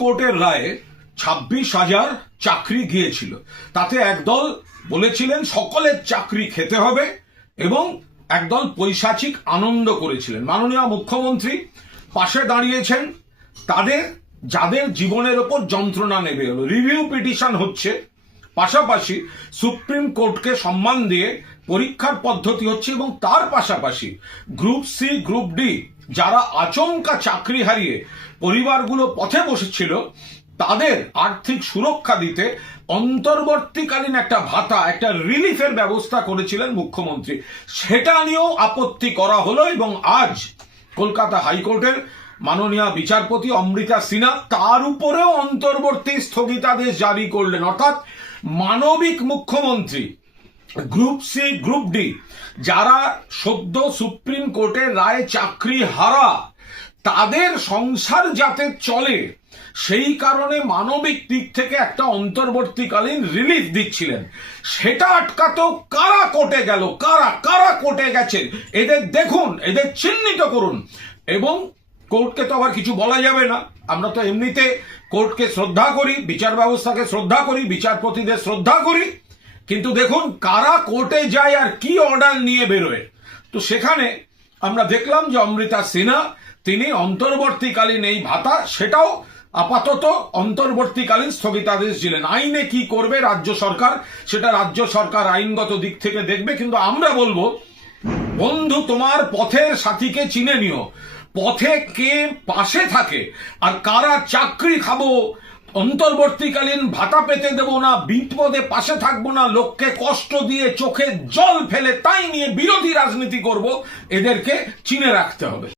কোর্টের রায়ে 26,000 চাকরি গিয়েছিল। তাতে একদল বলেছিলেন সকলের চাকরি খেতে হবে এবং একদল পৈশাচিক আনন্দ করেছিলেন। মাননীয় মুখ্যমন্ত্রী পাশে দাঁড়িয়েছেন তাদের যাদের জীবনের ওপর যন্ত্রণা নেবে হলো। রিভিউ পিটিশন হচ্ছে, পাশাপাশি সুপ্রিম কোর্টকে সম্মান দিয়ে পরীক্ষার পদ্ধতি হচ্ছে এবং তার পাশাপাশি গ্রুপ সি গ্রুপ ডি যারা আচমকা চাকরি হারিয়ে পরিবারগুলো পথে বসেছিল তাদের আর্থিক সুরক্ষা দিতে অন্তর্বর্তীকালীন একটা ভাতা, একটা রিলিফের ব্যবস্থা করেছিলেন মুখ্যমন্ত্রী। সেটা নিয়েও আপত্তি করা হলো এবং আজ কলকাতা হাইকোর্টের মাননীয় বিচারপতি অমৃতা সিনহা তার উপরেও অন্তর্বর্তী স্থগিতাদেশ জারি করলেন। অর্থাৎ মানবিক মুখ্যমন্ত্রী গ্রুপ সি গ্রুপ ডি যারা সদ্য সুপ্রিম কোর্টের রায়ে চাকরি হারা তাদের সংসার যাতে চলে সেই কারণে মানবিক দিক থেকে একটা অন্তর্বর্তীকালীন রিলিফ দিচ্ছিলেন। সেটা আটকাতেও কারা কোর্টে গেল, কারা কোর্টে গেছেন এদের দেখুন, এদের চিহ্নিত করুন। এবং কোর্টকে তো আবার কিছু বলা যাবে না, আমরা তো এমনিতে কোর্টকে শ্রদ্ধা করি, বিচার ব্যবস্থাকে শ্রদ্ধা করি, বিচারপতিদের শ্রদ্ধা করি, কিন্তু দেখুন কারা কোর্টে যায় আর কি অর্ডার নিয়ে বেরোয়। তো সেখানে আমরা দেখলাম যে অমৃতা সিনহা তিনি অন্তর্বর্তীকালীন এই ভাতা সেটাও আপাতত অন্তর্বর্তীকালীন স্থগিতাদেশ দিলেন। আইনে কি করবে রাজ্য সরকার সেটা রাজ্য সরকার আইনগত দিক থেকে দেখবে, কিন্তু আমরা বলবো বন্ধু তোমার পথের সাথীকে চিনে নিও, পথে কে পাশে থাকে আর কারা চাকরি খাবো, অন্তর্বর্তীকালীন ভাতা পেতে দেব না, বিপদে পাশে থাকবো না, লোককে কষ্ট দিয়ে চোখে জল ফেলে তাই নিয়ে বিরোধী রাজনীতি করব, এদেরকে চিনে রাখতে হবে।